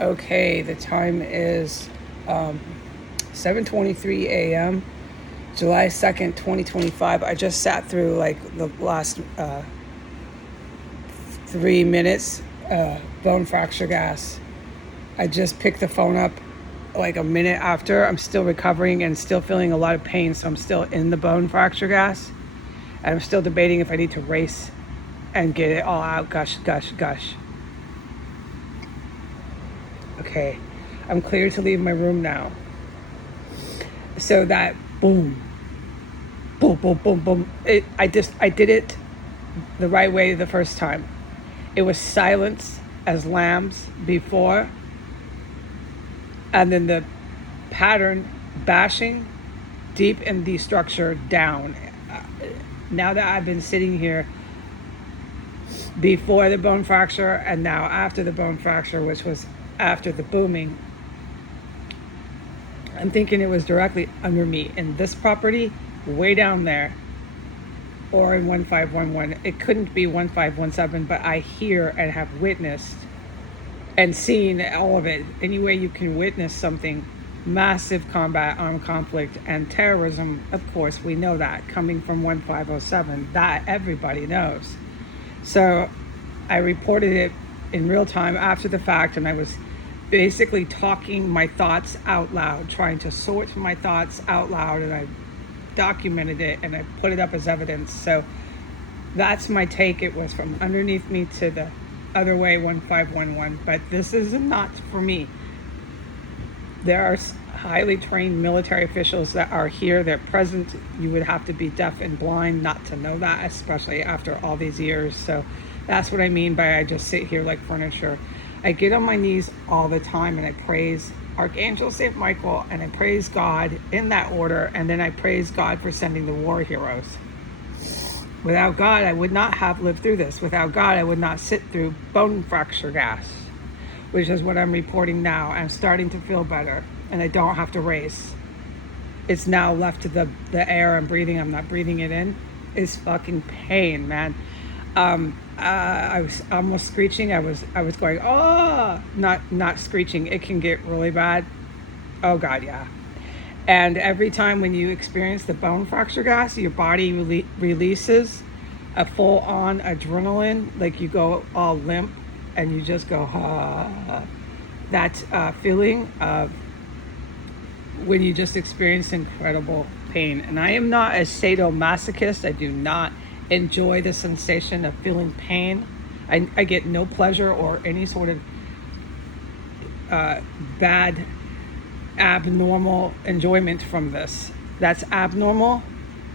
Okay, the time is 7:23 a.m. July 2nd, 2025. I just sat through like the last 3 minutes bone fracture gas. I just picked the phone up like a minute after. I'm still recovering and still feeling a lot of pain, so I'm still in the bone fracture gas. And I'm still debating if I need to race and get it all out. Gush. Okay, I'm clear to leave my room now. So that boom, boom. I did it the right way the first time. It was silence as lambs before, and then the pattern bashing deep in the structure down. Now that I've been sitting here before the bone fracture and now after the bone fracture, which was after the booming, I'm thinking it was directly under me in this property, way down there, or in 1511. It couldn't be 1517, but I hear and have witnessed and seen all of it. Any way you can witness something, massive combat, armed conflict, and terrorism, of course, we know that, coming from 1507, that everybody knows. So I reported it in real time after the fact, and I was basically talking my thoughts out loud, trying to sort my thoughts out loud, and I documented it and I put it up as evidence. So that's my take. It was from underneath me to the other way, 1511, but this is not for me. There are highly trained military officials that are here, they're present. You would have to be deaf and blind not to know that, especially after all these years. So that's what I mean by I just sit here like furniture. I get on my knees all the time and I praise Archangel St. Michael and I praise God in that order, and then I praise God for sending the war heroes. Without God, I would not have lived through this. Without God, I would not sit through bone fracture gas, which is what I'm reporting now. I'm starting to feel better and I don't have to race. It's now left to the air I'm breathing. I'm not breathing it in. It's fucking pain, man. I was almost screeching. I was going, oh, not screeching. It can get really bad. Oh God, yeah. And every time when you experience the bone fracture gas, your body releases a full-on adrenaline, like you go all limp and you just go, that feeling of when you just experience incredible pain. And I am not a sadomasochist. I do not enjoy the sensation of feeling pain. I get no pleasure or any sort of bad, abnormal enjoyment from this. That's abnormal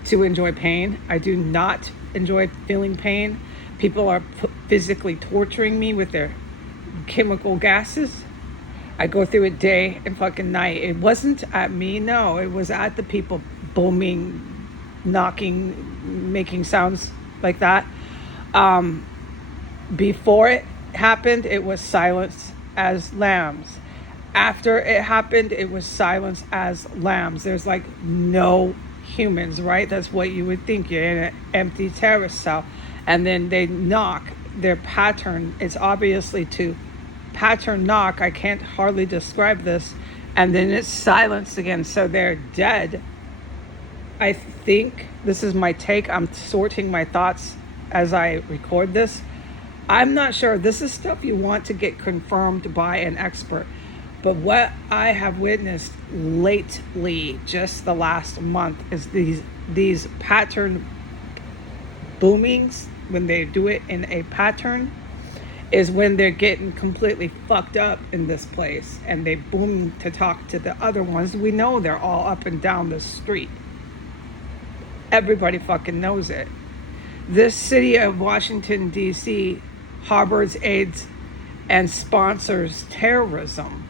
to enjoy pain. I do not enjoy feeling pain. People are physically torturing me with their chemical gases. I go through it day and fucking night. It wasn't at me, no. It was at the people booming, knocking, making sounds like that. Before it happened, it was silence as lambs. After it happened, it was silence as lambs. There's like no humans, right? That's what you would think. You're in an empty terrace cell. And then they knock. Their pattern is obviously to pattern knock. I can't hardly describe this. And then it's silence again. So they're dead. I think this is my take. I'm sorting my thoughts as I record this. I'm not sure. This is stuff you want to get confirmed by an expert. But what I have witnessed lately, just the last month, is these pattern boomings. When they do it in a pattern, is when they're getting completely fucked up in this place. And they boom to talk to the other ones. We know they're all up and down the street. Everybody fucking knows it. This city of Washington, D.C. harbors, aids, and sponsors terrorism.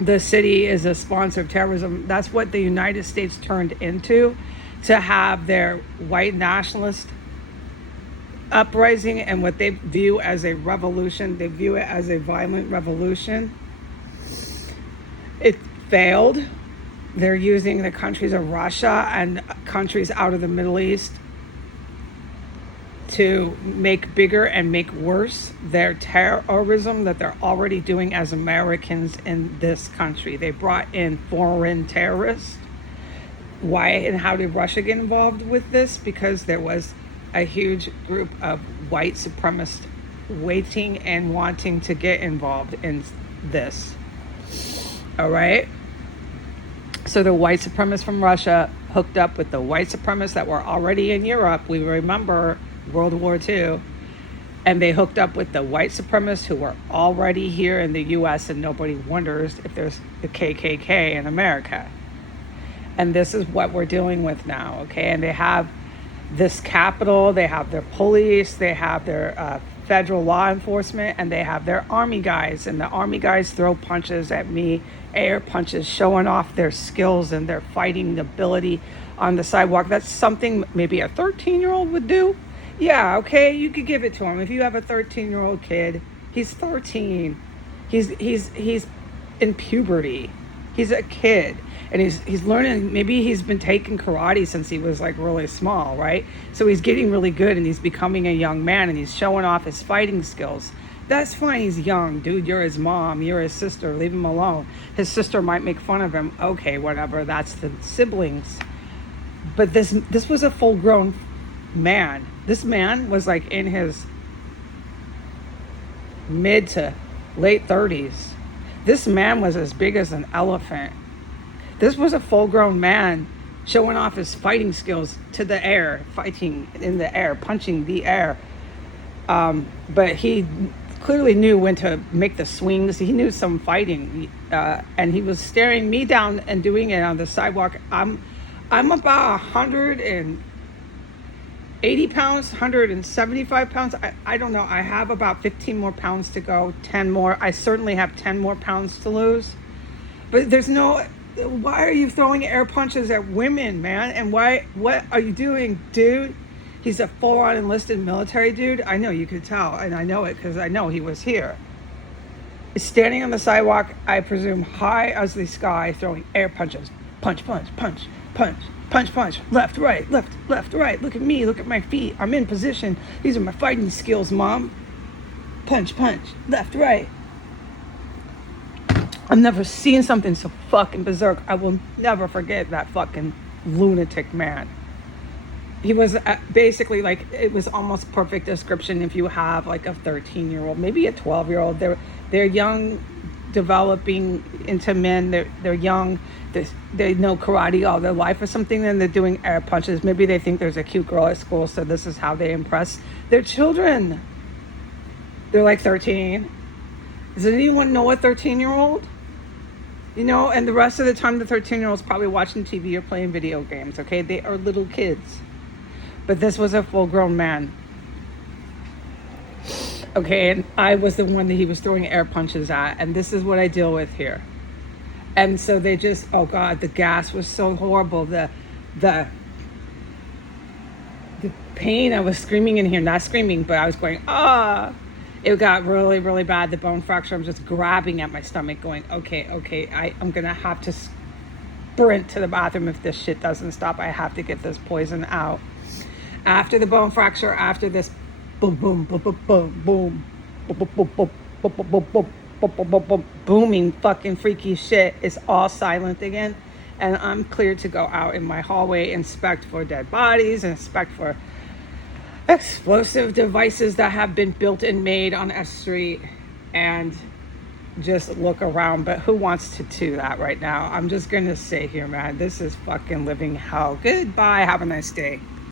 The city is a sponsor of terrorism. That's what the United States turned into, to have their white nationalist uprising and what they view as a revolution. They view it as a violent revolution. It failed. They're using the countries of Russia and countries out of the Middle East to make bigger and make worse their terrorism that they're already doing as Americans in this country. They brought in foreign terrorists. Why and how did Russia get involved with this? Because there was a huge group of white supremacists waiting and wanting to get involved in this. All right? So the white supremacists from Russia hooked up with the white supremacists that were already in Europe. We remember World War II. And they hooked up with the white supremacists who were already here in the US, and nobody wonders if there's the KKK in America. And this is what we're dealing with now, okay? And they have this Capitol, they have their police, they have their federal law enforcement, and they have their army guys. And the army guys throw punches at me, air punches, showing off their skills and their fighting ability on the sidewalk. That's something maybe a 13-year-old would do. Yeah, okay, you could give it to him. If you have a 13-year-old kid, he's 13. He's in puberty. He's a kid. And he's learning, maybe he's been taking karate since he was like really small, right? So he's getting really good and he's becoming a young man and he's showing off his fighting skills. That's fine, he's young, dude, you're his mom, you're his sister, leave him alone. His sister might make fun of him, okay, whatever, that's the siblings. But this was a full-grown man. This man was like in his mid to late 30s. This man was as big as an elephant. This was a full-grown man showing off his fighting skills to the air, fighting in the air, punching the air. But he clearly knew when to make the swings. He knew some fighting, and he was staring me down and doing it on the sidewalk. I'm about 180 pounds, 175 pounds. I don't know. I have about 15 more pounds to go, 10 more. I certainly have 10 more pounds to lose. But there's no... Why are you throwing air punches at women, man? And what are you doing, dude? He's a full-on enlisted military dude. I know, you could tell, and I know it because I know he was here. He's standing on the sidewalk, I presume high as the sky, throwing air punches. Punch, punch, punch, punch, punch, punch. Left, right, left, right. Look at me, look at my feet. I'm in position. These are my fighting skills, Mom. Punch, punch, left, right. I've never seen something so fucking berserk. I will never forget that fucking lunatic man. He was basically like, it was almost perfect description if you have like a 13-year-old, maybe a 12-year-old. They're young, developing into men. They're young. They know karate all their life or something, and they're doing air punches. Maybe they think there's a cute girl at school, so this is how they impress their children. They're like 13. Does anyone know a 13-year-old? You know, and the rest of the time, the 13-year-old's probably watching TV or playing video games, okay? They are little kids. But this was a full-grown man. Okay, and I was the one that he was throwing air punches at, and this is what I deal with here. And so they just, oh God, the gas was so horrible. The pain, I was screaming in here, not screaming, but I was going, ah. It got really, really bad. The bone fracture, I'm just grabbing at my stomach going, okay, I'm going to have to sprint to the bathroom if this shit doesn't stop. I have to get this poison out. After the bone fracture, after this boom, boom, boom, boom, boom, boom, boom, boom, boom, boom, booming fucking freaky shit, is all silent again. And I'm cleared to go out in my hallway, inspect for dead bodies, inspect for explosive devices that have been built and made on S Street, and just look around. But who wants to do that right now? I'm just gonna say here, man, this is fucking living hell. Goodbye, have a nice day.